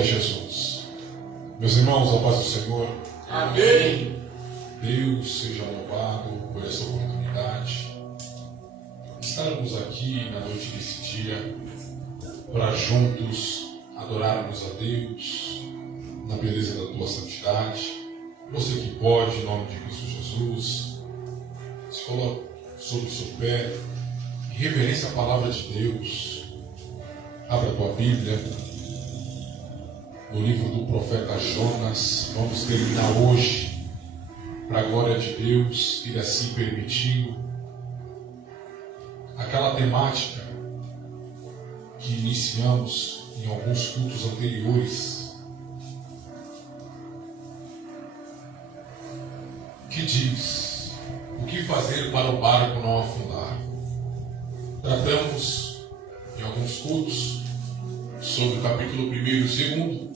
Jesus. Meus irmãos, a paz do Senhor. Amém. Deus seja louvado por essa oportunidade. Estarmos aqui na noite desse dia para juntos adorarmos a Deus na beleza da tua santidade. Você que pode, em nome de Cristo Jesus, se coloque sobre o seu pé em reverência à palavra de Deus. Abra a tua Bíblia no livro do profeta Jonas. Vamos terminar hoje, para a glória de Deus, e assim permitindo, aquela temática que iniciamos em alguns cultos anteriores, que diz: o que fazer para o barco não afundar? Tratamos em alguns cultos sobre o capítulo 1 e 2, e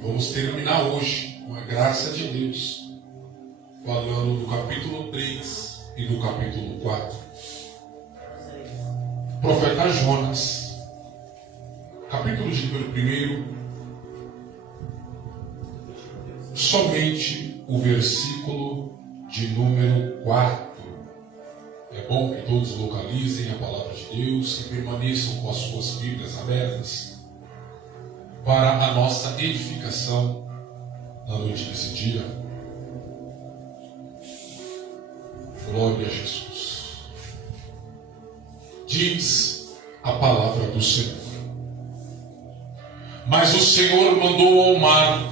vamos terminar hoje, com a graça de Deus, falando do capítulo 3 e do capítulo 4. Profeta Jonas, capítulo de número 1, somente o versículo de número 4. É bom que todos localizem a palavra de Deus, que permaneçam com as suas Bíblias abertas para a nossa edificação na noite desse dia. Glória a Jesus. Diz a palavra do Senhor: mas o Senhor mandou ao mar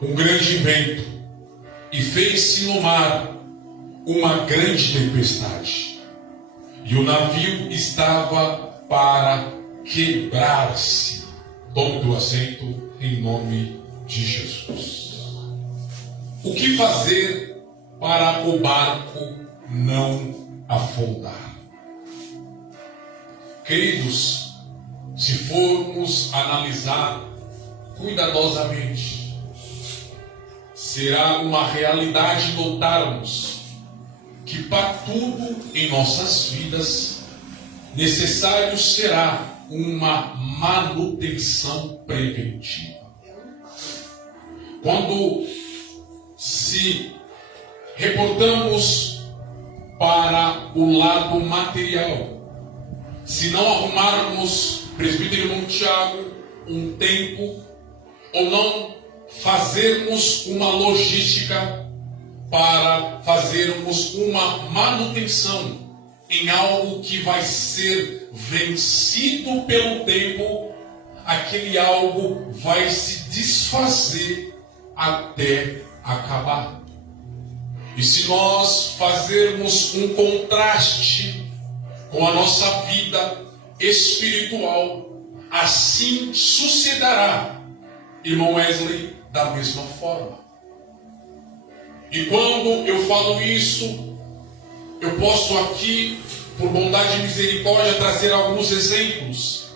um grande vento, e fez-se no mar uma grande tempestade, e o navio estava para quebrar-se. Tome teu assento em nome de Jesus. O que fazer para o barco não afundar? Queridos, se formos analisar cuidadosamente, será uma realidade notarmos que para tudo em nossas vidas necessário será uma manutenção preventiva. Quando se reportamos para o lado material, se não arrumarmos, presbítero irmão Tiago, um tempo, ou não fazermos uma logística para fazermos uma manutenção em algo que vai ser vencido pelo tempo, aquele algo vai se desfazer até acabar. E se nós fazermos um contraste com a nossa vida espiritual, assim sucederá, irmão Wesley, da mesma forma. E quando eu falo isso, eu posso aqui, por bondade e misericórdia, trazer alguns exemplos.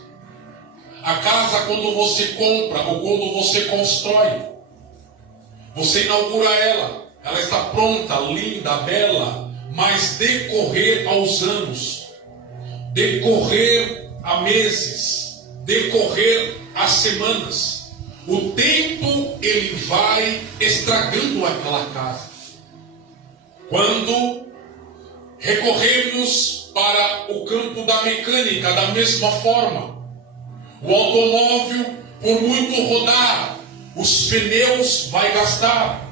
A casa, quando você compra ou quando você constrói, você inaugura ela, ela está pronta, linda, bela, mas decorrer aos anos, decorrer a meses, decorrer a semanas, o tempo ele vai estragando aquela casa. Quando recorremos para o campo da mecânica, da mesma forma, o automóvel, por muito rodar, os pneus vai gastar.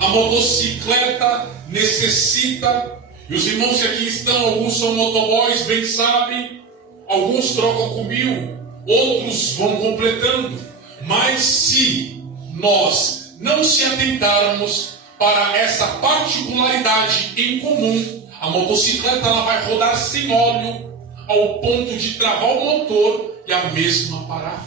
A motocicleta necessita, e os irmãos que aqui estão, alguns são motoboys, bem sabem, alguns trocam com 1000, outros vão completando. Mas se nós não se atentarmos para essa particularidade em comum, a motocicleta ela vai rodar sem óleo ao ponto de travar o motor e a mesma parar.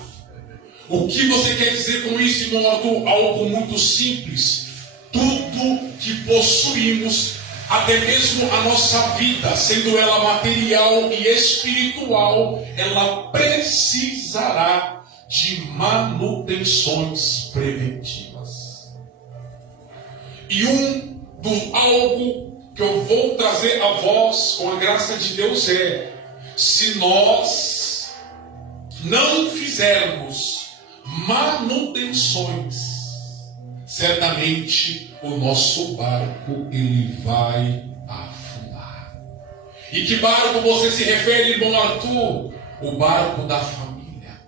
O que você quer dizer com isso, irmão Arthur? Algo muito simples. Tudo que possuímos, até mesmo a nossa vida, sendo ela material e espiritual, ela precisará de manutenções preventivas. E algo que eu vou trazer a vós com a graça de Deus é: se nós não fizermos manutenções, certamente o nosso barco ele vai afundar. E que barco você se refere, irmão Arthur? O barco da família,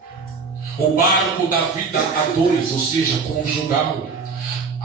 o barco da vida a dois, ou seja, conjugal,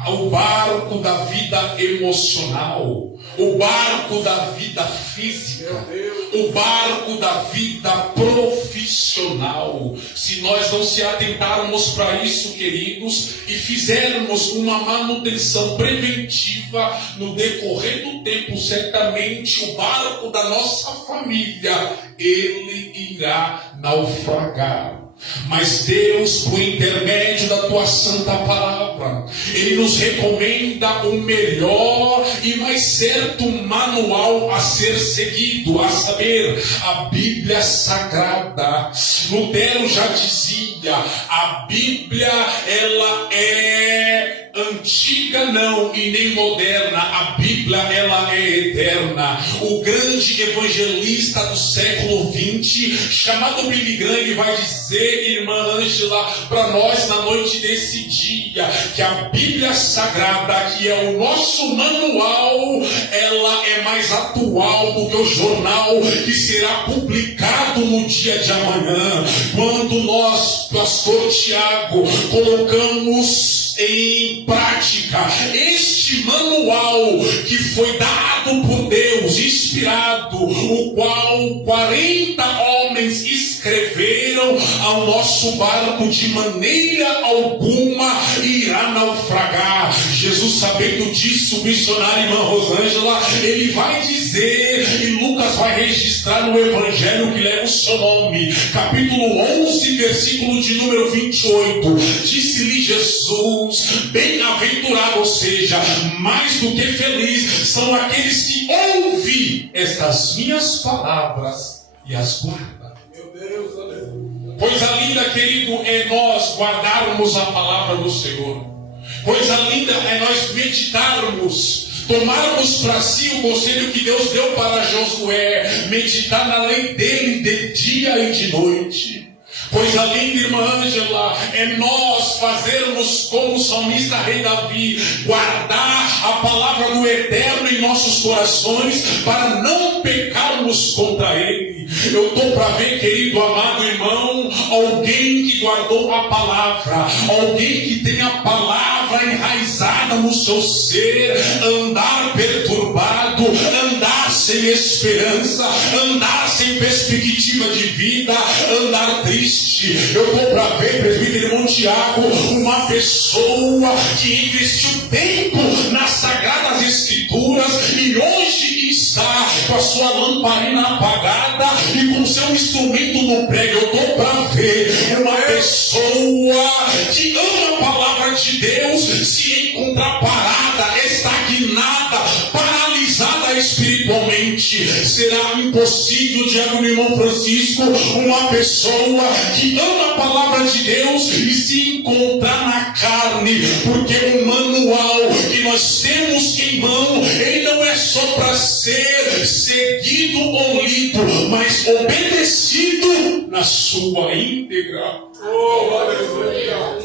o barco da vida emocional, o barco da vida física, o barco da vida profissional. Se nós não se atentarmos para isso, queridos, e fizermos uma manutenção preventiva no decorrer do tempo, certamente o barco da nossa família, ele irá naufragar. Mas Deus, por intermédio da tua santa palavra, Ele nos recomenda o melhor e mais certo manual a ser seguido, a saber, a Bíblia Sagrada. Lutero já dizia, a Bíblia ela é antiga não e nem moderna, a Bíblia ela é eterna. O grande evangelista do século XX, chamado Billy Graham, ele vai dizer, irmã Ângela, para nós na noite desse dia, que a Bíblia Sagrada, que é o nosso manual, ela é mais atual do que o jornal que será publicado no dia de amanhã, quando nós, pastor Tiago, colocamos em prática este manual que foi dado por Deus, inspirado, o qual 40 homens escreveram, ao nosso barco de maneira alguma irá naufragar. Jesus, sabendo disso, o missionário irmã Rosângela, ele vai dizer, e Lucas vai registrar no evangelho que leva o seu nome, capítulo 11, versículo de número 28, disse-lhe Jesus, bem-aventurado, ou seja, mais do que feliz, são aqueles que ouvem estas minhas palavras e as guardam. Meu Deus, aleluia. Coisa linda, querido, é nós guardarmos a palavra do Senhor. Coisa linda é nós meditarmos, tomarmos para si o conselho que Deus deu para Josué, meditar na lei dele de dia e de noite. Coisa linda, irmã Ângela, é nós fazermos como o salmista rei Davi, guardar a palavra do Eterno em nossos corações, para não pecarmos contra ele. Eu estou para ver, querido, amado irmão, alguém que guardou a palavra, alguém que tem a palavra enraizada no seu ser, andar perturbado, andar sem esperança, andar sem perspectiva de vida, andar triste. Eu estou para ver, presbítero irmão Tiago, uma pessoa que investiu tempo nas Sagradas Escrituras e hoje está com a sua lamparina apagada e com seu instrumento no prego. Eu estou para ver uma pessoa que ama a palavra de Deus se encontrar parada, estagnada, paralisada espiritualmente. Será impossível, digo meu irmão Francisco, uma pessoa que ama a palavra de Deus e se encontrar na carne, porque o manual que nós temos em mão, ele não é só para ser seguido ou lido, mas obedecido na sua íntegra. Oh, aleluia!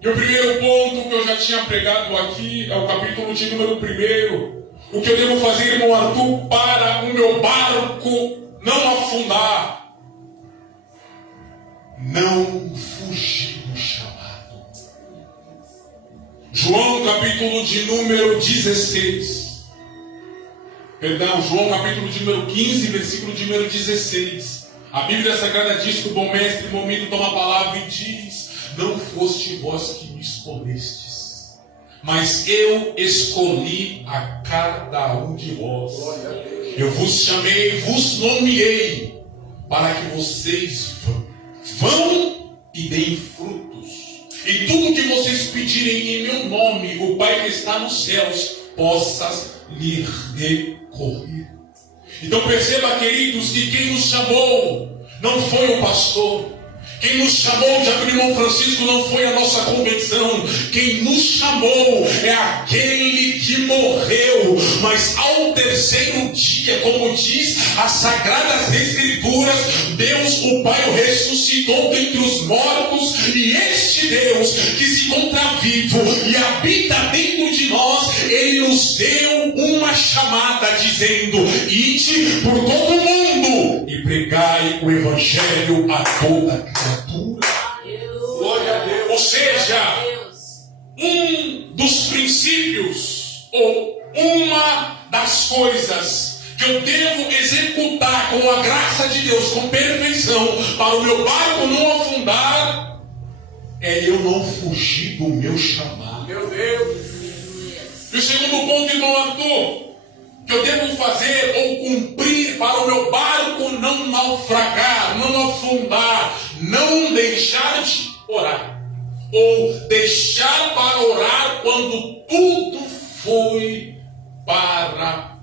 E o primeiro ponto que eu já tinha pregado aqui é o capítulo de número 1. O que eu devo fazer, irmão Arthur, para o meu barco não afundar? Não fugir do chamado. João capítulo de número 16. Perdão, João capítulo de número 15, versículo de número 16. A Bíblia Sagrada diz que o bom mestre, momento, toma a palavra e diz: não foste vós que me escolhestes, mas eu escolhi a cada um de vós. Eu vos chamei, vos nomeei, para que vocês vão e deem frutos. E tudo que vocês pedirem em meu nome, o Pai que está nos céus possa lhe recorrer. Então perceba, queridos, que quem nos chamou não foi o pastor. Quem nos chamou, já que o irmão Francisco, não foi a nossa convenção. Quem nos chamou é aquele que morreu, mas ao terceiro dia, como diz as Sagradas Escrituras, Deus, o Pai, o ressuscitou dentre os mortos, e este Deus que se encontra vivo e habita dentro de nós, Ele nos deu uma chamada dizendo: ide por todo o mundo e pregai o Evangelho a toda criatura. Glória a Deus. Ou seja, um dos princípios, ou uma das coisas que eu devo executar com a graça de Deus, com perfeição, para o meu barco não afundar, é eu não fugir do meu chamado. Meu Deus. E o segundo ponto, irmão Arthur, que eu devo fazer ou cumprir para o meu barco não naufragar, não afundar, não deixar de orar. Ou deixar para orar quando tudo foi para...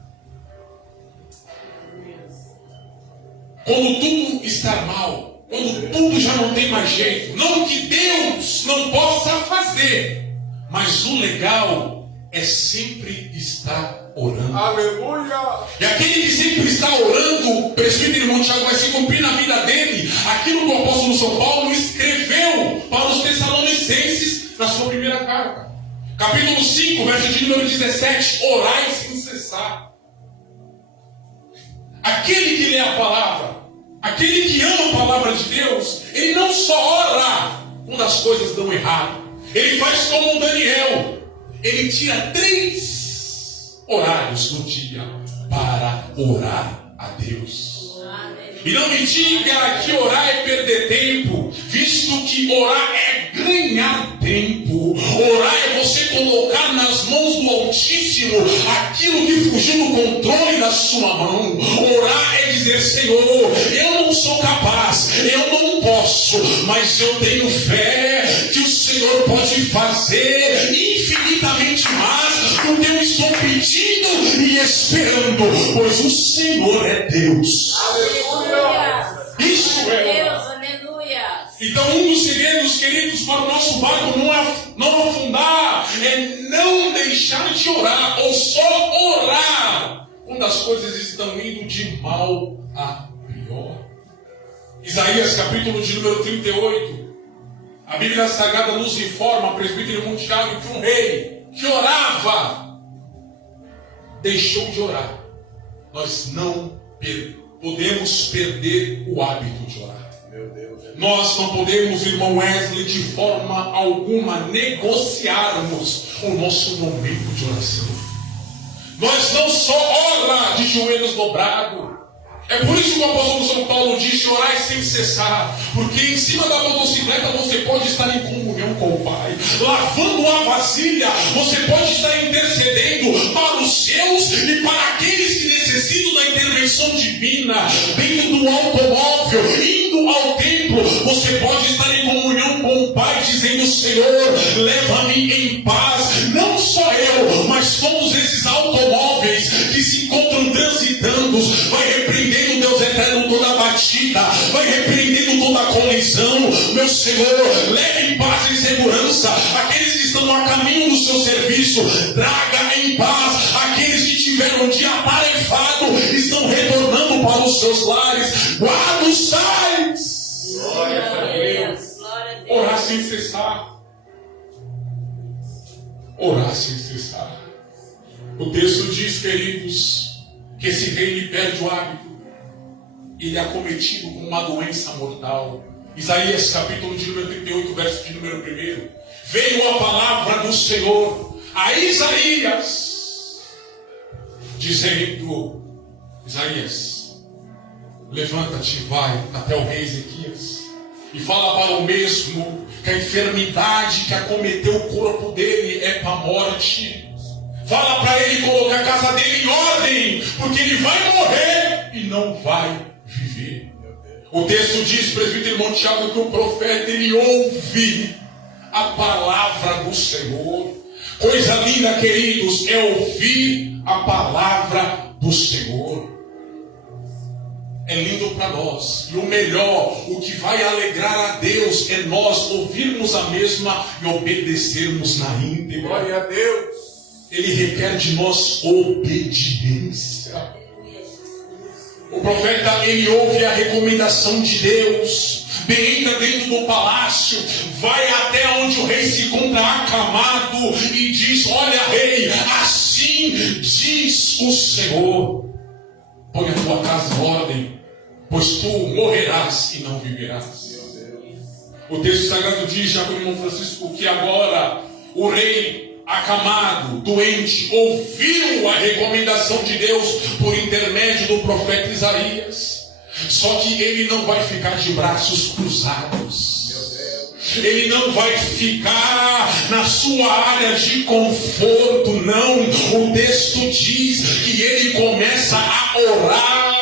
Quando tudo está mal, quando tudo já não tem mais jeito. Não que Deus não possa fazer, mas o legal é sempre estar orando. Aleluia! E aquele que sempre está orando, o presbítero irmão Tiago vai se cumprir na vida dele aquilo que o apóstolo São Paulo escreveu para os Tessalonicenses na sua primeira carta. Capítulo 5, verso de número 17: orai sem cessar. Aquele que lê a palavra, aquele que ama a palavra de Deus, ele não só ora quando as coisas dão errado, ele faz como Daniel. Ele tira 3 horários no dia para orar a Deus. E não me diga que orar é perder tempo, visto que orar é ganhar tempo. Orar é você colocar nas mãos do Altíssimo aquilo que fugiu do controle da sua mão. Orar é dizer: Senhor, eu não sou capaz, eu não posso, mas eu tenho fé que o Senhor pode fazer infinitamente mais do que eu estou pedindo e esperando, pois o Senhor é Deus. Aleluia! Isso é Deus, aleluia! Então, um dos segredos, queridos, para o nosso barco não afundar é não deixar de orar, ou só orar quando as coisas estão indo de mal a pior. Isaías, capítulo de número 38. A Bíblia Sagrada nos informa, presbítero irmão Tiago, que um rei que orava deixou de orar. Nós não podemos perder o hábito de orar. Meu Deus. Nós não podemos, irmão Wesley, de forma alguma negociarmos o nosso momento de oração. Nós não só ora de joelhos dobrados. É por isso que o apóstolo São Paulo disse: orai sem cessar, porque em cima da motocicleta você pode estar em comunhão com o Pai, lavando a vasilha, você pode estar intercedendo para os seus e para aqueles que necessitam da intervenção divina. Dentro do automóvel, indo ao templo, você pode estar em comunhão com o Pai, dizendo: Senhor, leva-me em paz. Não só eu, mas todos esses automóveis que se encontram transitando, vai repreendendo, Deus eterno, toda a batida, vai repreendendo toda a colisão. Meu Senhor, leve em paz e segurança aqueles que estão a caminho do seu serviço, traga em paz aqueles que tiveram um dia atarefado, estão retornando para os seus lares. Guarda os sais. Glória a Deus. Orar sem cessar. Orar sem cessar. O texto diz, queridos, que esse rei lhe perde o hábito. Ele é acometido com uma doença mortal. Isaías capítulo de número 38, verso de número 1. Veio a palavra do Senhor a Isaías, dizendo: Isaías, levanta-te e vai até o rei Ezequias e fala para o mesmo que a enfermidade que acometeu o corpo dele é para a morte. Fala para ele colocar a casa dele em ordem, porque ele vai morrer e não vai viver. O texto diz, presbítero irmão Tiago, que o profeta ele ouve a palavra do Senhor. Coisa linda, queridos, é ouvir a palavra do Senhor. é lindo para nós. E o melhor, o que vai alegrar a Deus é nós ouvirmos a mesma e obedecermos na íntegra. Glória a Deus. Ele requer de nós obediência. O profeta, ele ouve a recomendação de Deus, entra dentro do palácio, vai até onde o rei se encontra acamado e diz: olha, rei, assim diz o Senhor, põe a tua casa em ordem, pois tu morrerás e não viverás. O texto sagrado diz, já com o irmão Francisco, que agora o rei acamado, doente, ouviu a recomendação de Deus por intermédio do profeta Isaías. Só que ele não vai ficar de braços cruzados. Ele não vai ficar na sua área de conforto, não. O texto diz que ele começa a orar.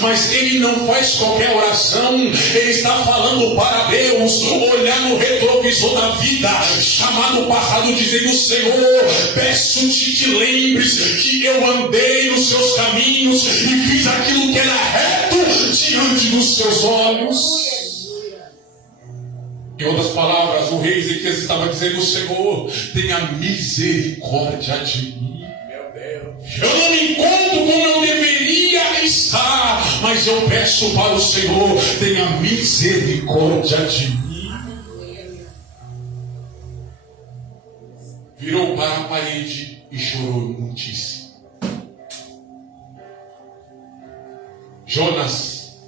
Mas ele não faz qualquer oração. Ele está falando para Deus, olhar no retrovisor da vida, chamar no passado, dizendo: Senhor, peço-te que lembres que eu andei nos seus caminhos e fiz aquilo que era reto diante dos seus olhos. Em outras palavras, o rei Ezequias estava dizendo: Senhor, tenha misericórdia de mim. Eu não me encontro como eu deveria estar, mas eu peço para o Senhor, tenha misericórdia de mim. Virou para a parede e chorou muitíssimo. Jonas,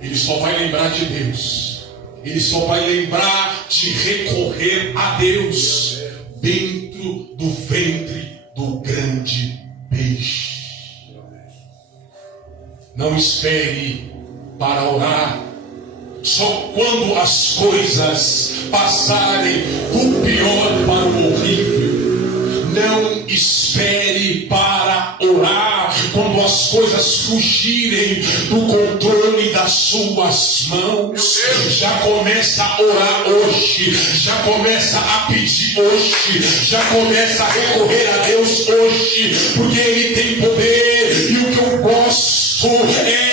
ele só vai lembrar de Deus, ele só vai lembrar de recorrer a Deus dentro do ventre do grande peixe. Não espere para orar só quando as coisas passarem do pior para o horrível. Não espere para orar quando as coisas fugirem do controle das suas mãos. Já começa a orar hoje, já começa a pedir hoje, já começa a recorrer a Deus hoje, porque Ele tem poder. E o que eu gosto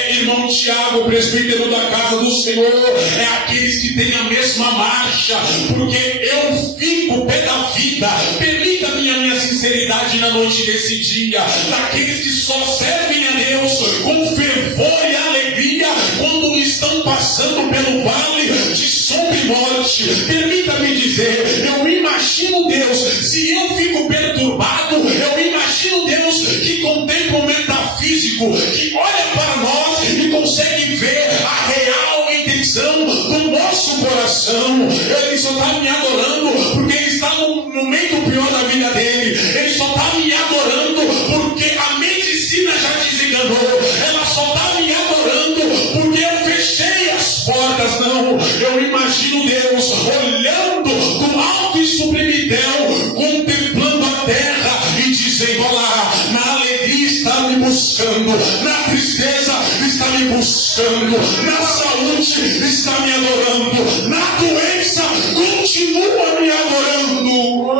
irmão Tiago, presbítero da casa do Senhor, é aqueles que têm a mesma marcha, porque eu fico pé da vida. Permita-me a minha sinceridade na noite desse dia, daqueles que só servem a Deus com fervor e alegria quando estão passando pelo vale de sombra e morte. Permita-me dizer, eu imagino Deus, se eu fico perturbado, eu imagino Deus que contempla o metafísico, que olha para nós e consegue ver a real intenção do nosso coração. Ele só está me adorando porque ele está no momento pior da vida dele. Ele só está me adorando porque a medicina já desenganou. Ela só está me adorando porque eu fechei as portas. Não, eu imagino Deus olhando do alto e sublime céu, contemplando a terra e dizendo: olha lá, na alegria está me buscando, na tristeza está me buscando, na saúde está me adorando, na doença continua me adorando.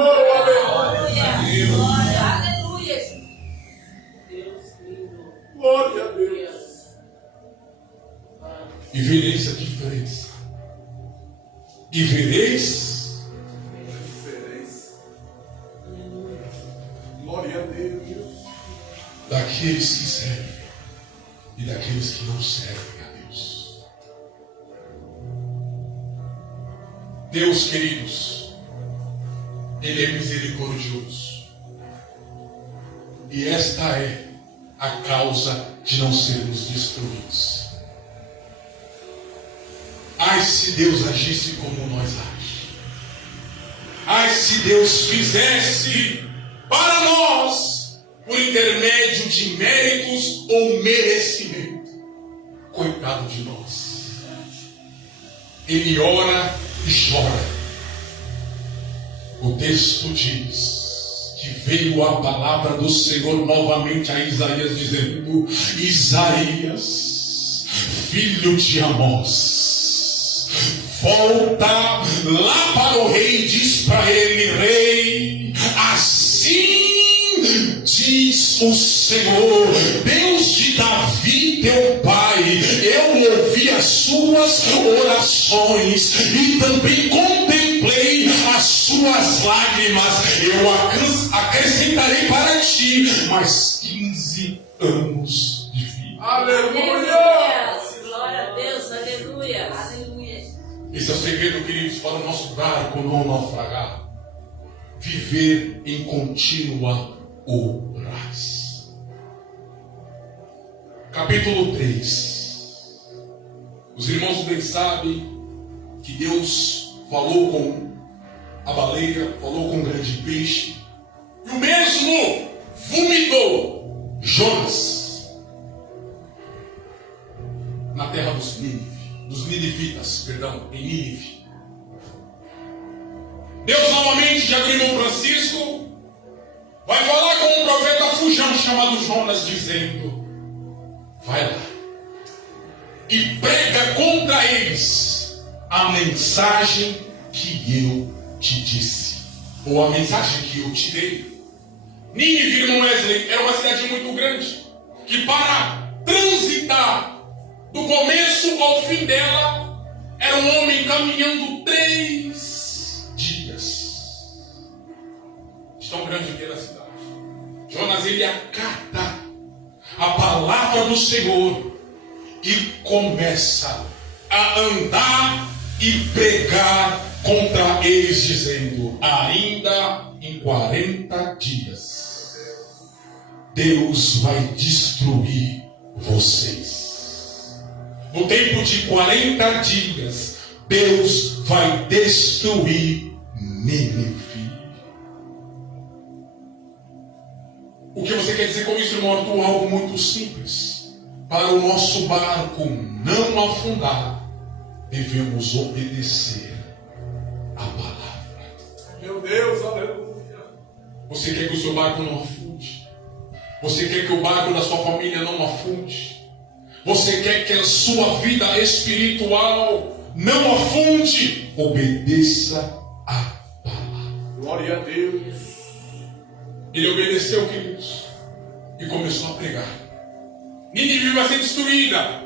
Aleluia. Glória a Deus. E vereis a diferença. E vereis. Glória a Deus. Daqueles que servem e daqueles que não servem a Deus. Deus, queridos, Ele é misericordioso. E esta é a causa de não sermos destruídos. Ai, se Deus agisse como nós agimos. Ai, se Deus fizesse para nós por intermédio de méritos ou merecimento. Coitado de nós. Ele ora e chora. O texto diz que veio a palavra do Senhor novamente a Isaías, dizendo: Isaías, filho de Amós, volta lá para o rei e diz para ele: rei, assim diz o Senhor, Deus de Davi, teu pai, eu ouvi as suas orações e também contemplei as suas lágrimas. Eu acrescentarei para ti mais 15 anos de vida. Aleluia! Glória a Deus, aleluia. Aleluia. Esse é o segredo, queridos, para o nosso barco não naufragar. Viver em contínua oração. Capítulo 3. Os irmãos bem sabem que Deus falou com a baleia, falou com o grande peixe, e o mesmo vomitou Jonas na terra dos ninivitas, em Nínive. Deus novamente, de Agrimon Francisco, vai falar com um profeta fujão chamado Jonas, dizendo: vai lá e prega contra eles a mensagem que eu te disse, ou a mensagem que eu te dei. Nínive, irmão Wesley, era uma cidade muito grande, que para transitar do começo ao fim dela, era um homem caminhando 3 dias. Tão grande que era a cidade. Jonas, ele acata a palavra do Senhor e começa a andar e pregar contra eles, dizendo: ainda em 40 dias Deus vai destruir vocês. No tempo de 40 dias Deus vai destruir Nínive. O que você quer dizer com isso, irmão Arthur? Algo muito simples. Para o nosso barco não afundar, devemos obedecer a palavra. Meu Deus, aleluia. Você quer que o seu barco não afunde? Você quer que o barco da sua família não afunde? Você quer que a sua vida espiritual não afunde? Obedeça a palavra. Glória a Deus. Ele obedeceu, queridos, e começou a pregar. Nínive vai ser destruída.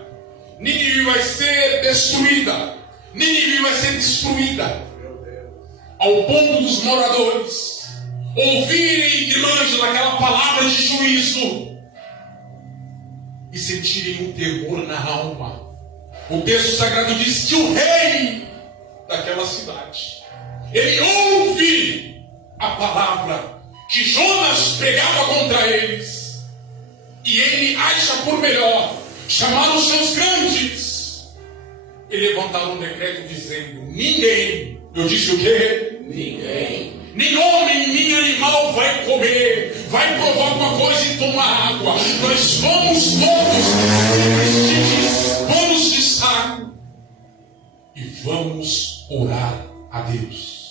Nínive vai ser destruída. Nínive vai ser destruída. Ao ponto dos moradores ouvirem, irmãos, aquela palavra de juízo e sentirem um temor na alma. O texto sagrado diz que o rei daquela cidade, ele ouve a palavra que Jonas pregava contra eles, e ele acha por melhor chamar os seus grandes e levantar um decreto dizendo: ninguém, eu disse o quê? Ninguém. Nem homem, nem animal vai comer, vai provar alguma coisa e tomar água. Nós vamos todos vestir panos de saco e vamos orar a Deus.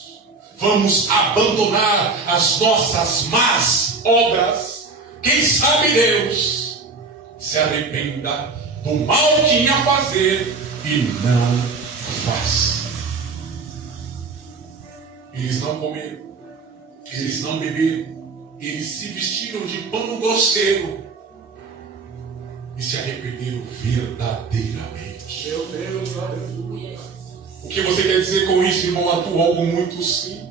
Vamos abandonar as nossas más obras. Quem sabe Deus se arrependa do mal que ia fazer e não faz. Eles não comeram, eles não beberam, eles se vestiram de pano grosseiro e se arrependeram verdadeiramente. Meu Deus, aleluia. O que você quer dizer com isso, irmão? Atual, algo muito simples.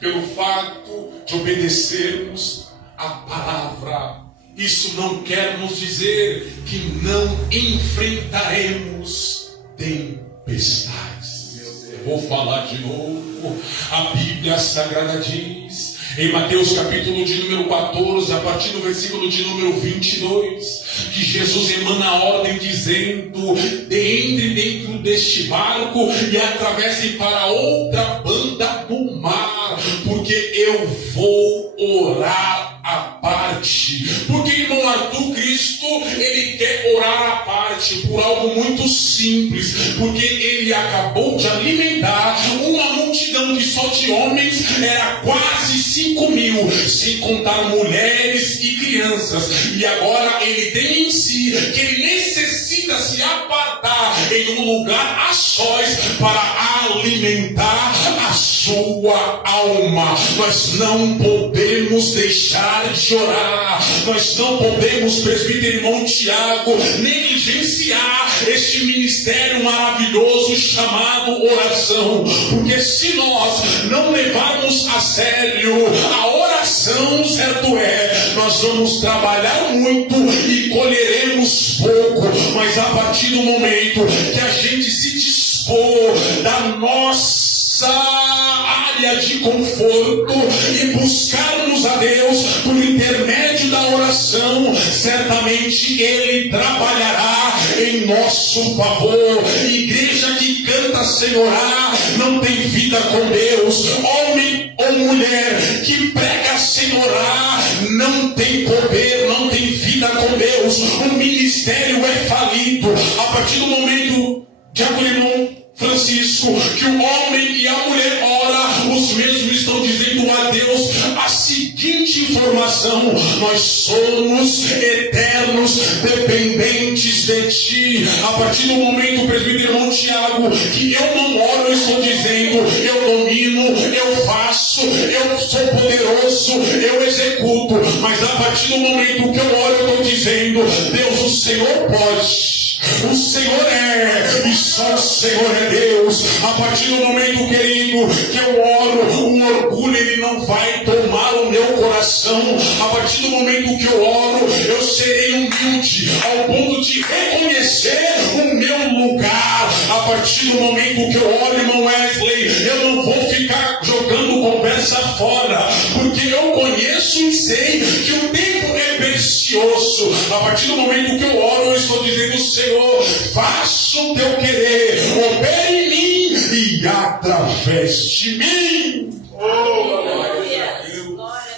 Pelo fato de obedecermos a palavra, isso não quer nos dizer que não enfrentaremos tempestades. Eu vou falar de novo. A Bíblia Sagrada diz, em Mateus capítulo de número 14, a partir do versículo de número 22, que Jesus emana a ordem dizendo: entre dentro deste barco e atravessem para outra banda do mar, porque eu vou orar à parte. Porque, irmão Arthur, Cristo, ele quer orar à parte por algo muito simples, porque ele acabou de alimentar uma multidão que só de homens era quase 5.000, sem contar mulheres e crianças, e agora ele tem em si que ele necessita se apartar em um lugar a sós para alimentar a sua alma. Nós não podemos deixar de orar. Nós não podemos, presbítero irmão Tiago, negligenciar este ministério maravilhoso chamado oração. Porque se nós não levarmos a sério a oração, certo é, nós vamos trabalhar muito e colheremos pouco. Mas a partir do momento que a gente se dispor da nossa área de conforto e buscarmos a Deus por intermédio da oração, certamente Ele trabalhará em nosso favor. Igreja que canta sem orar não tem vida com Deus. Homem ou mulher que prega sem orar não tem poder, não tem vida com Deus. O ministério é falido. A partir do momento, diácono irmão Francisco, que o homem e a mulher ora, os mesmos estão dizendo a Deus a seguinte informação: nós somos eternos dependentes de Ti. A partir do momento, presbítero irmão Tiago, que eu não oro, eu estou dizendo, eu domino, eu faço, eu sou poderoso, eu executo. Mas a partir do momento que eu oro, eu estou dizendo, Deus, o Senhor pode. O Senhor é, e só o Senhor é Deus. A partir do momento, querido, que eu oro, o orgulho ele não vai tomar o meu coração. A partir do momento que eu oro, eu serei humilde ao ponto de reconhecer o meu lugar. A partir do momento que eu oro, irmão Wesley, eu não vou ficar jogando conversa fora, porque eu conheço e sei que o tempo é precioso. A partir do momento que eu oro, eu estou dizendo, Senhor, faça o teu querer, opere em mim e através de mim. Glória a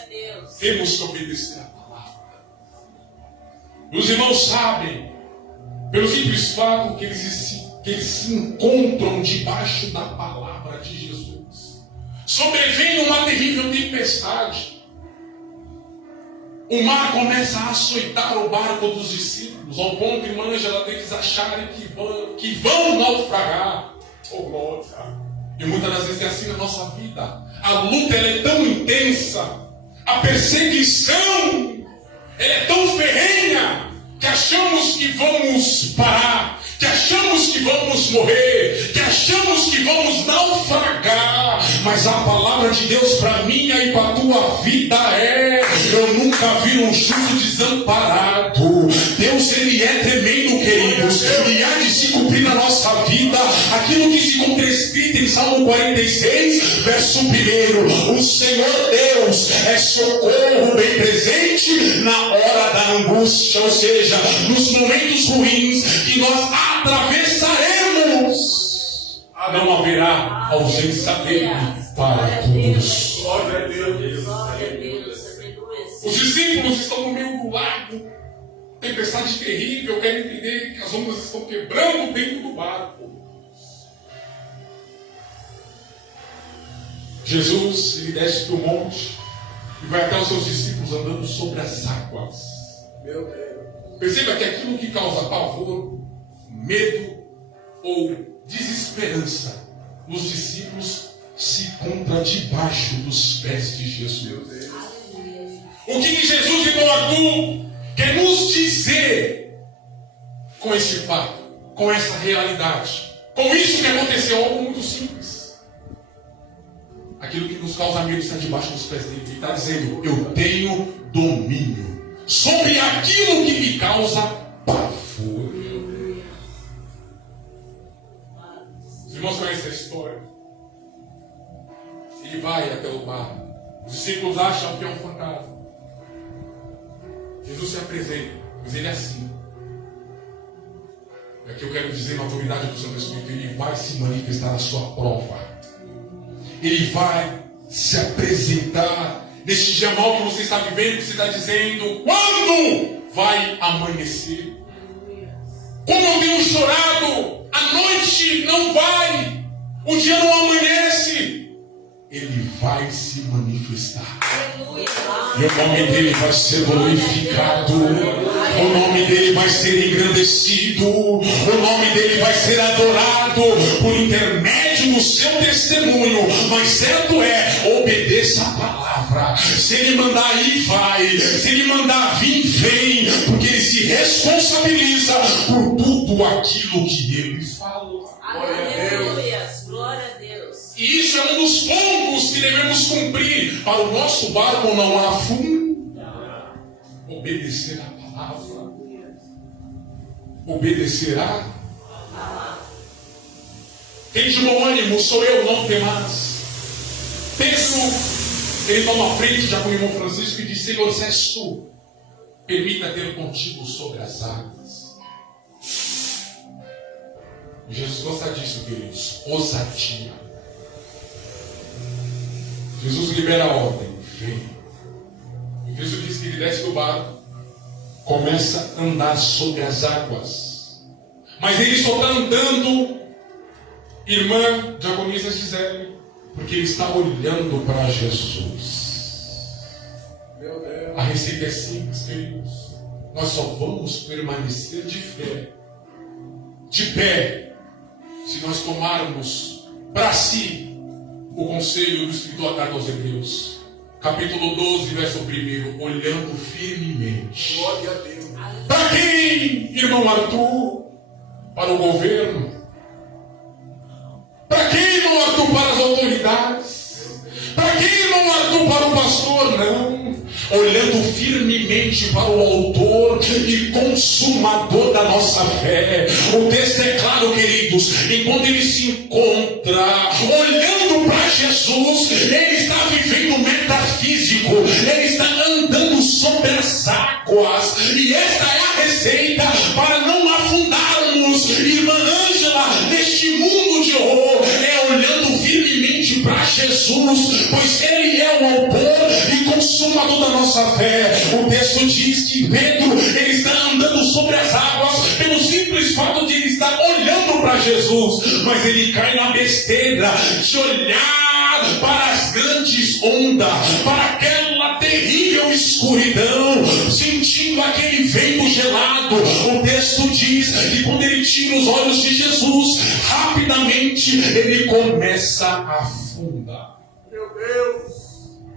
Deus. Temos que obedecer a palavra. Os irmãos sabem, pelo simples fato que eles se encontram debaixo da palavra de Jesus. Sobrevém uma terrível tempestade. O mar começa a açoitar o barco dos discípulos, ao ponto, irmã Ângela, deles acharem que vão naufragar. Oh, glória! E muitas das vezes é assim na nossa vida. A luta ela é tão intensa, a perseguição ela é tão ferrenha, que achamos que vamos parar, que achamos que vamos morrer, que achamos que vamos naufragar. Mas a palavra de Deus para minha e para a tua vida é: eu nunca vi um justo desamparado. Deus ele é tremendo, queridos, e há de se cumprir na nossa vida aquilo que se encontra escrito em Salmo 46, verso 1. O Senhor Deus é socorro bem presente na hora da angústia. Ou seja, nos momentos ruins que nós atravessaremos, não haverá ausência dele para todos. Glória a Deus. Glória a Deus. Os discípulos estão no meio do lago, tempestade terrível, querem entender que as ondas estão quebrando dentro do barco. Jesus, ele desce do monte e vai até os seus discípulos andando sobre as águas. Meu Deus. Perceba que aquilo que causa pavor, medo ou desesperança nos discípulos se encontra debaixo dos pés de Jesus. O que Jesus, irmão Arthur, quer nos dizer com esse fato, com essa realidade, com isso que aconteceu? Algo muito simples. Aquilo que nos causa medo está debaixo dos pés dele. Ele está dizendo: eu tenho domínio sobre aquilo que me causa pavor. Os irmãos conhecem a história. Ele vai até o mar. Os discípulos acham que é um fantasma. Jesus se apresenta, mas ele é assim. É que eu quero dizer na autoridade do Santo Espírito: ele vai se manifestar na sua prova. Ele vai se apresentar neste dia mal que você está vivendo, que você está dizendo: quando vai amanhecer? Como eu tenho chorado, a noite não vai, o dia não amanhece. Ele vai se manifestar. E o nome dele vai ser glorificado. O nome dele vai ser engrandecido. O nome dele vai ser adorado por intermédio do seu testemunho, mas certo é, obedeça a palavra. Se ele mandar ir, vai. Se ele mandar vir, vem, porque ele se responsabiliza por tudo aquilo que ele fala. Aleluia, glória a Deus. E isso é um dos pontos que devemos cumprir. Para o nosso barco não há fundo. Obedecer a palavra. Obedecerá. Quem de bom ânimo sou eu, não temas. Pedro, ele toma a frente, já com o irmão Francisco, e diz: Senhor, se és tu, permita ter contigo sobre as águas. Jesus gosta disso, queridos. Ousadia. Jesus libera a ordem. Vem. E Cristo diz que ele desce do barco, começa a andar sobre as águas. Mas ele só está andando, irmã Diaconisa Gisele, porque ele está olhando para Jesus. Meu Deus. A receita é simples, queridos. Nós só vamos permanecer de pé, se nós tomarmos para si o conselho do escritor da carta aos Hebreus, capítulo 12, verso 1, olhando firmemente. Glória a Deus. Para quem, irmão Arthur? Para o governo? Para quem, irmão Arthur? Para as autoridades? Para quem, irmão Arthur? Para o pastor? Não. Olhando firmemente para o autor e consumador da nossa fé. O texto é claro, queridos. Enquanto ele se encontra olhando para Jesus, ele está vivendo metafísico. Ele está andando sobre as águas. E esta é a receita para não afundarmos, irmã Ângela, neste mundo de horror. É olhando firmemente para Jesus, pois ele é o autor e consumador da nossa fé. O texto diz que Pedro, ele está andando sobre as águas pelo simples fato de ele estar olhando para Jesus, mas ele cai na besteira de olhar para as grandes ondas, para aquela terrível escuridão, sentindo aquele vento gelado. O texto diz que quando ele tira os olhos de Jesus, rapidamente ele começa a afundar. Meu Deus.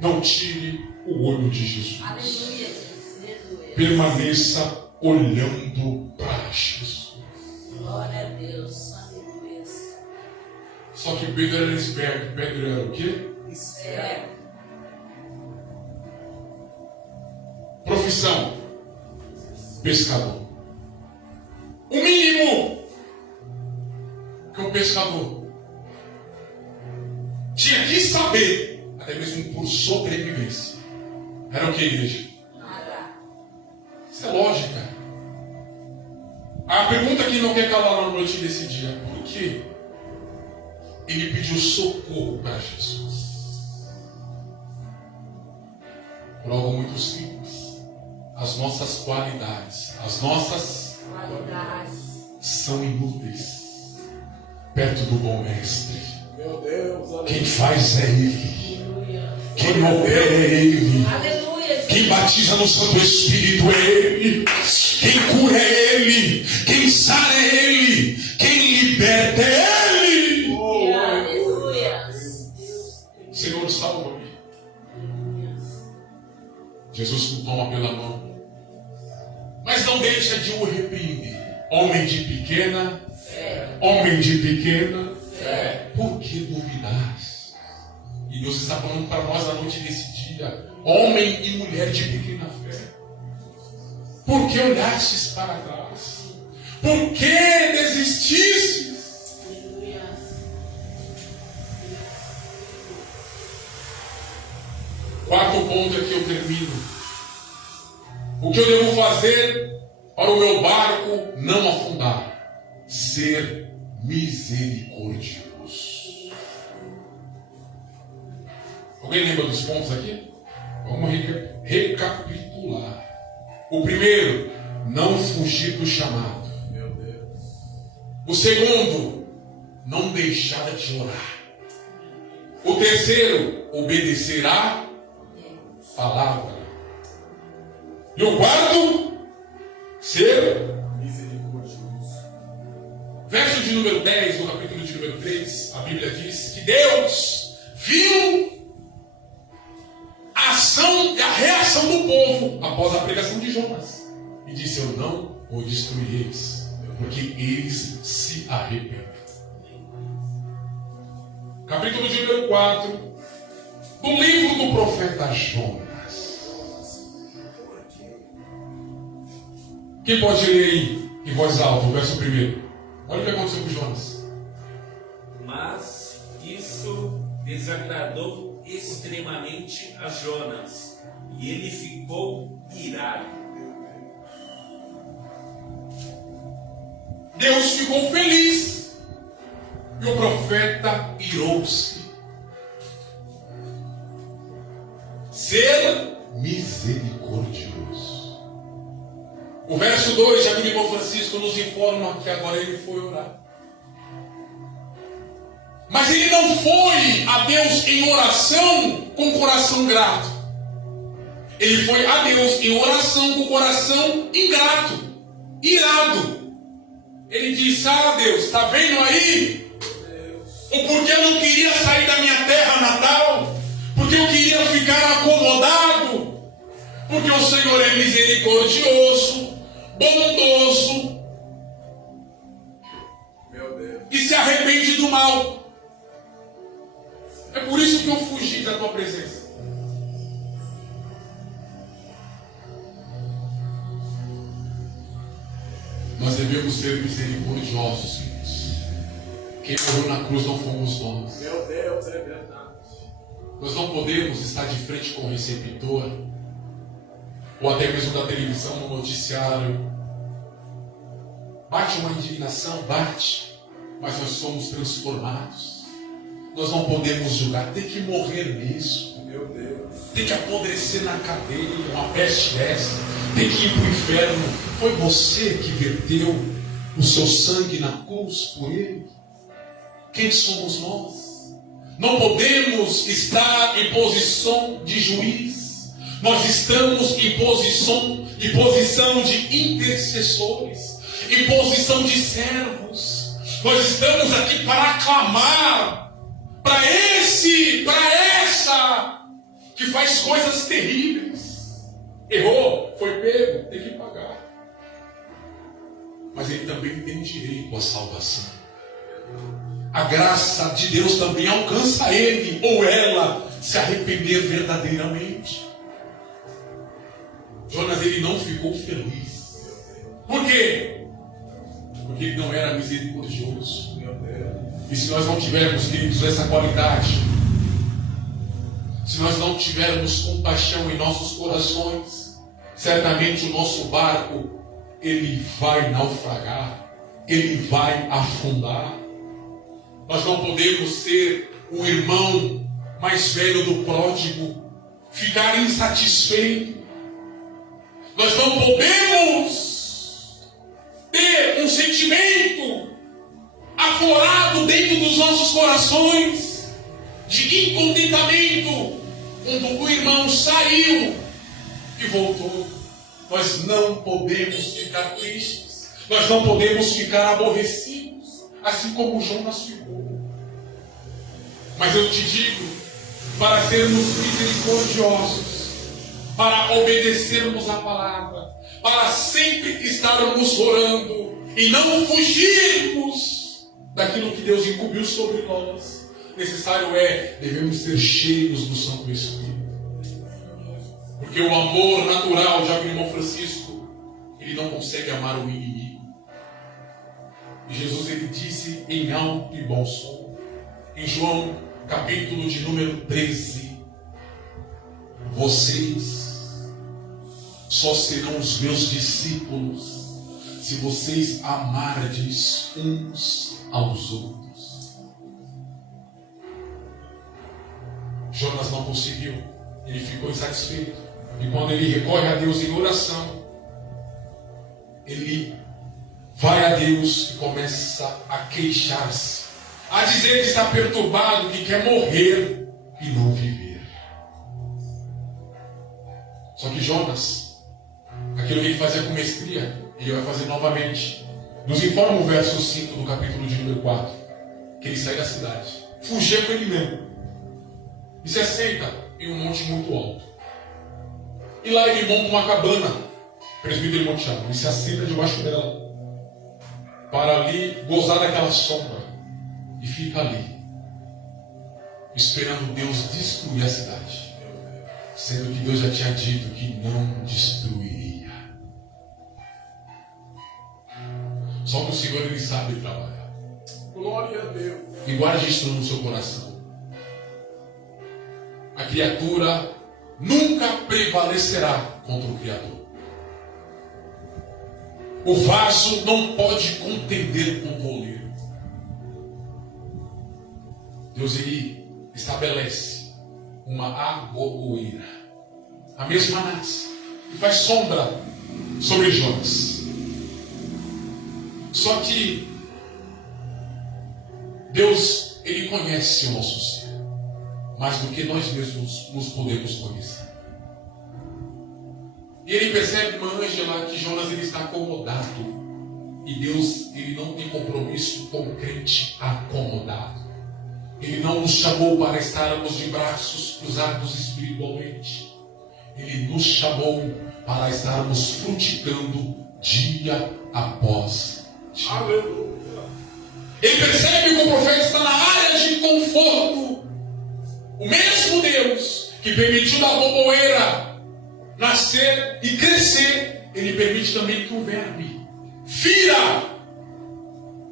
Não tire o olho de Jesus. Aleluia, Jesus. Permaneça olhando para Jesus. Glória a Deus. Aleluia. Só que Pedro era esperto. Pedro era o quê? É. Profissão: pescador. O mínimo que um pescador tinha que saber, até mesmo por sobrevivência, era o que, igreja? Nada. Isso é lógica. A pergunta que não quer calar na noite desse dia: por que ele pediu socorro para Jesus? Por algo muito simples. As nossas qualidades, as nossas Qualidades. são inúteis perto do bom mestre. Meu Deus. Aleluia. Quem faz é Ele. Aleluia. Quem opera é Ele. Aleluia. Quem batiza no Santo Espírito é Ele. Quem cura é Ele. Quem sara é Ele. Quem liberta é Ele. Aleluia. Senhor, salva-me. Jesus o toma pela mão, mas não deixa de o repreender. Homem de pequena Fé. Homem de pequena Fé. por que duvidar? E Deus está falando para nós à noite desse dia: homem e mulher de pequena fé, por que olhastes para trás? Por que desististes? Aleluia. Quarto ponto é que eu termino. O que eu devo fazer para o meu barco não afundar? Ser misericordioso. Alguém lembra dos pontos aqui? Vamos recapitular. O primeiro, não fugir do chamado. Meu Deus. O segundo, não deixar de orar. O terceiro, obedecer à palavra. E o quarto, ser Misericordioso. verso de número 10 do capítulo de número 3, a Bíblia diz que Deus viu a reação do povo após a pregação de Jonas. E disse: eu não vou destruir eles, porque eles se arrependem. Capítulo de número 4 do livro do profeta Jonas. Quem pode ler aí em voz alta o verso 1? Olha o que aconteceu com Jonas. Mas isso desagradou extremamente a Jonas, e ele ficou irado. Deus ficou feliz e o profeta irou-se. Ser misericordioso. O verso 2, já que o irmão Francisco nos informa que agora ele foi orar. Mas ele não foi a Deus em oração com coração grato. Ele foi a Deus em oração com coração ingrato, irado. Ele disse: ah, Deus, está vendo aí? O porquê eu não queria sair da minha terra natal? Porque eu queria ficar acomodado? Porque o Senhor é misericordioso, bondoso, Meu Deus. e se arrepende do mal. É por isso que eu fugi da tua presença. Nós devemos ser misericordiosos, filhos. Quem morreu na cruz não fomos nós. Meu Deus, é verdade. Nós não podemos estar de frente com o receptor, ou até mesmo da televisão, no noticiário. Bate uma indignação, bate, mas nós somos transformados. Nós não podemos julgar, tem que morrer mesmo. Meu Deus. Tem que apodrecer na cadeia, uma peste dessa. Tem que ir para o inferno. Foi você que verteu o seu sangue na cruz por ele? Quem somos nós? Não podemos estar em posição de juiz. Nós estamos em posição de intercessores, em posição de servos. Nós estamos aqui para aclamar para essa que faz coisas terríveis. Errou, foi pego, tem que pagar. Mas ele também tem direito à salvação. A graça de Deus também alcança ele ou ela se arrepender verdadeiramente. Jonas, ele não ficou feliz. Por quê? Porque ele não era misericordioso. Meu Deus. E se nós não tivermos, queridos, essa qualidade, se nós não tivermos compaixão em nossos corações, certamente o nosso barco, ele vai naufragar, ele vai afundar. Nós não podemos ser o irmão mais velho do pródigo, ficar insatisfeito. Nós não podemos ter um sentimento aflorado dentro dos nossos corações de incontentamento quando o irmão saiu e voltou. Nós não podemos ficar tristes, nós não podemos ficar aborrecidos, assim como Jonas ficou. Mas eu te digo, para sermos misericordiosos, para obedecermos a palavra, para sempre estarmos orando e não fugirmos daquilo que Deus incumbiu sobre nós, necessário devemos ser cheios do Santo Espírito. Porque o amor natural, já que o irmão Francisco, ele não consegue amar o inimigo. E Jesus, ele disse em alto e bom som, em João, capítulo de número 13, vocês só serão os meus discípulos se vocês amardes uns aos outros. Jonas não conseguiu, ele ficou insatisfeito. E quando ele recorre a Deus em oração, ele vai a Deus e começa a queixar-se, a dizer que está perturbado, que quer morrer e não viver. Só que Jonas, aquilo que ele fazia com mestria, ele vai fazer novamente. Nos informa o verso 5 do capítulo de número 4, que ele sai da cidade. Fugia com ele mesmo. E se assenta em um monte muito alto. E lá ele monta uma cabana, presbítero Monte Tiago, e se assenta debaixo dela, para ali gozar daquela sombra. E fica ali, esperando Deus destruir a cidade. Sendo que Deus já tinha dito que não destruiria. Só que o Senhor, Ele sabe trabalhar. Glória a Deus. E guarde isso no seu coração. A criatura nunca prevalecerá contra o Criador. O vaso não pode contender com o oleiro. Deus, Ele estabelece uma argoboeira, a mesma nasce e faz sombra sobre Jonas. Só que Deus, Ele conhece o nosso ser mais do que nós mesmos nos podemos conhecer. E Ele percebe uma Ângela que Jonas ele está acomodado. E Deus, Ele não tem compromisso com o crente acomodado. Ele não nos chamou para estarmos de braços cruzados espiritualmente. Ele nos chamou para estarmos frutificando dia após dia. Aleluia. Ele percebe que o profeta está na área de conforto. O mesmo Deus que permitiu da boboeira nascer e crescer, Ele permite também que o verme fira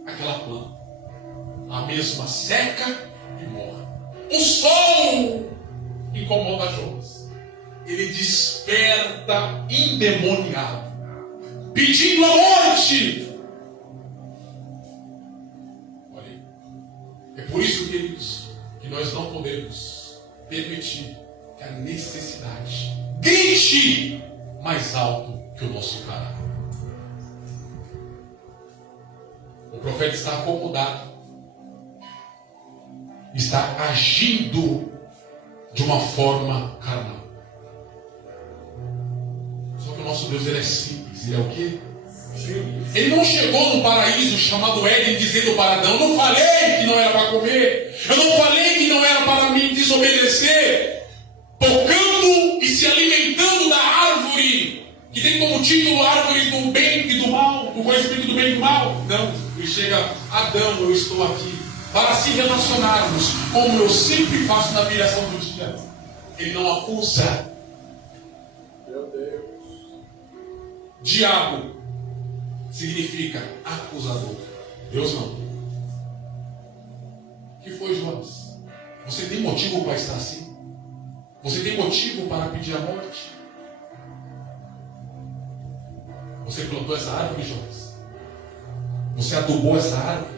aquela planta. A mesma seca e morre. O sol incomoda Jonas. Ele desperta endemoniado, pedindo a morte. Olha aí. É por isso, queridos, que nós não podemos permitir que a necessidade grite mais alto que o nosso caráter. O profeta está acomodado, está agindo de uma forma carnal. Só que o nosso Deus, Ele é simples. Ele é o quê? Ele não chegou no paraíso chamado Éden dizendo para Adão: eu não falei que não era para comer, eu não falei que não era para me desobedecer, tocando e se alimentando da árvore que tem como título árvore do bem e do mal, do conhecimento do bem e do mal. Não, ele chega: Adão, eu estou aqui para se relacionarmos, como eu sempre faço na viração do dia. Ele não acusa. Meu Deus. Diabo significa acusador. Deus não. O que foi, Jonas? Você tem motivo para estar assim? Você tem motivo para pedir a morte? Você plantou essa árvore, Jonas? Você adubou essa árvore?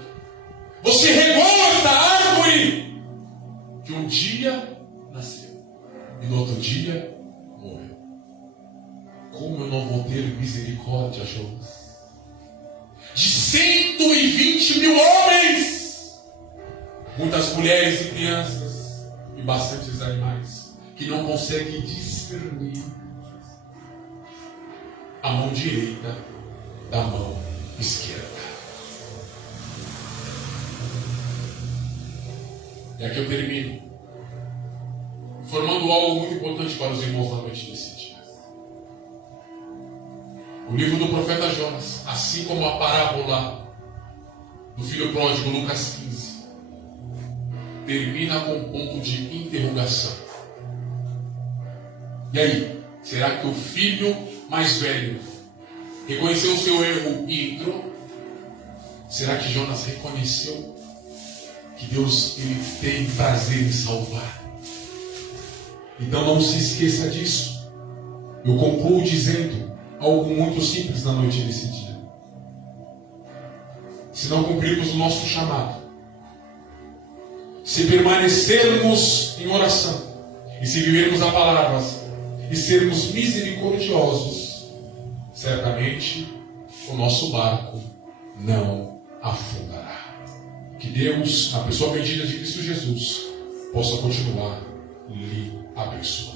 Você regou essa árvore? Que um dia nasceu e no outro dia morreu. Como eu não vou ter misericórdia, Jonas? De 120 mil homens, muitas mulheres e crianças e bastantes animais, que não conseguem discernir a mão direita da mão esquerda. E aqui eu termino informando algo muito importante para os irmãos na noite desse dia. O livro do profeta Jonas, assim como a parábola do filho pródigo, Lucas 15, termina com um ponto de interrogação. E aí, será que o filho mais velho reconheceu o seu erro e entrou? Será que Jonas reconheceu que Deus, Ele tem prazer em salvar? Então não se esqueça disso. Eu concluo dizendo algo muito simples na noite desse dia. Se não cumprirmos o nosso chamado, se permanecermos em oração, e se vivermos a palavra, e sermos misericordiosos, certamente o nosso barco não afundará. Que Deus, na pessoa bendita de Cristo Jesus, possa continuar lhe abençoando.